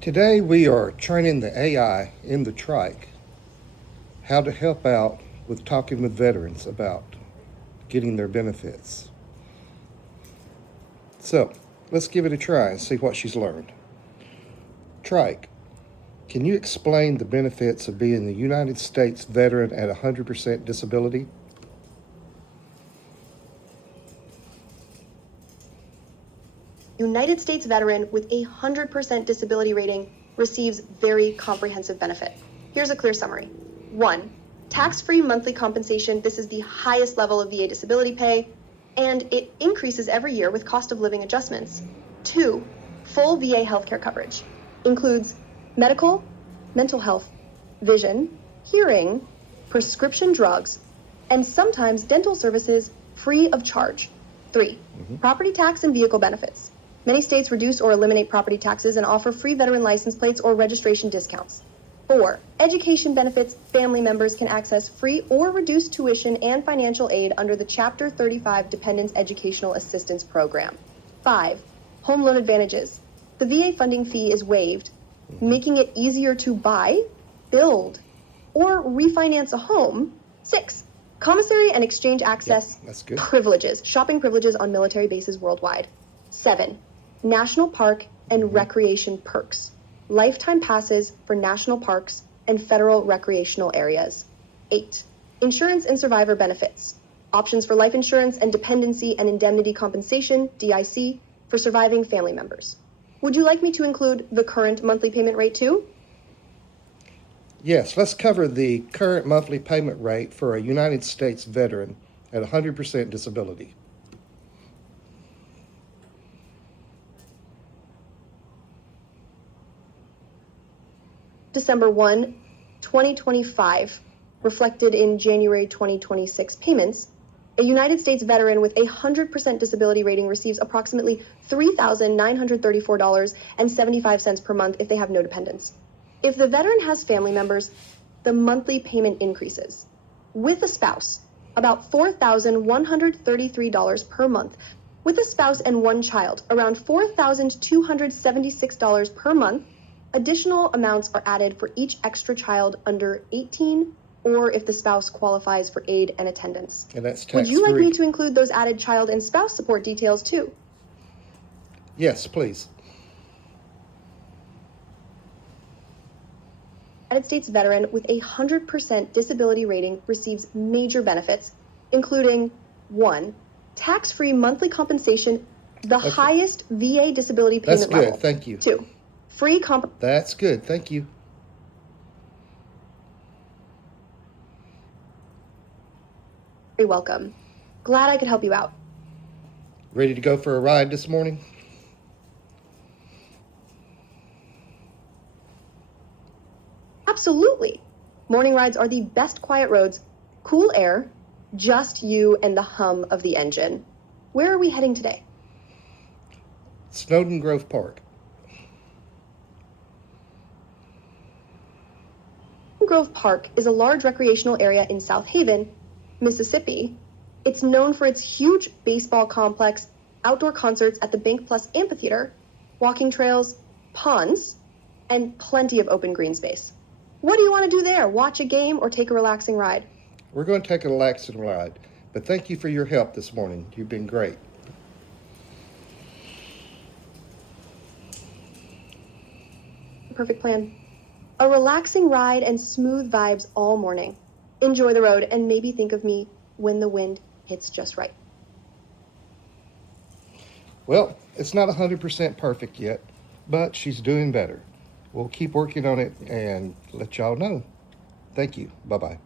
Today we are training the AI in the trike how to help out with talking with veterans about getting their benefits. So let's give it a try and see what she's learned. Trike, can you explain the benefits of being a United States veteran at 100% disability? United States veteran with a 100% disability rating receives very comprehensive benefit. Here's a clear summary. 1. Tax-free monthly compensation. This is the highest level of VA disability pay, and it increases every year with cost of living adjustments. 2. Full VA healthcare coverage. Includes medical, mental health, vision, hearing, prescription drugs, and sometimes dental services free of charge. 3. Property tax and vehicle benefits. Many states reduce or eliminate property taxes and offer free veteran license plates or registration discounts. 4. Education benefits. Family members can access free or reduced tuition and financial aid under the Chapter 35 Dependents Educational Assistance Program. 5. Home loan advantages. The VA funding fee is waived, making it easier to buy, build, or refinance a home. 6. Commissary and exchange access privileges. Shopping privileges on military bases worldwide. 7. National park and recreation perks. Lifetime passes for national parks and federal recreational areas. 8. Insurance and survivor benefits. Options for life insurance and dependency and indemnity compensation, DIC, for surviving family members. Would you like me to include the current monthly payment rate too? Yes, let's cover the current monthly payment rate for a United States veteran at 100% disability. December 1, 2025, reflected in January 2026 payments, a United States veteran with a 100% disability rating receives approximately $3,934.75 per month if they have no dependents. If the veteran has family members, the monthly payment increases. With a spouse, about $4,133 per month. With a spouse and one child, around $4,276 per month. Additional amounts are added for each extra child under 18 or if the spouse qualifies for aid and attendance. And that's tax-free. Would you like me to include those added child and spouse support details too? Yes, please. United States veteran with a 100% disability rating receives major benefits, including 1. Tax-free monthly compensation, the highest VA disability payment level. That's good, thank you. 2. Free That's good, thank you. Very welcome. Glad I could help you out. Ready to go for a ride this morning? Absolutely. Morning rides are the best quiet roads, cool air, just you and the hum of the engine. Where are we heading today? Snowden Grove Park. Grove Park is a large recreational area in South Haven, Mississippi. It's known for its huge baseball complex, outdoor concerts at the Bank Plus Amphitheater, walking trails, ponds, and plenty of open green space. What do you want to do there? Watch a game or take a relaxing ride? We're going to take a relaxing ride, but thank you for your help this morning. You've been great. Perfect plan. A relaxing ride and smooth vibes all morning. Enjoy the road and maybe think of me when the wind hits just right. Well, it's not 100% perfect yet, but she's doing better. We'll keep working on it and let y'all know. Thank you. Bye-bye.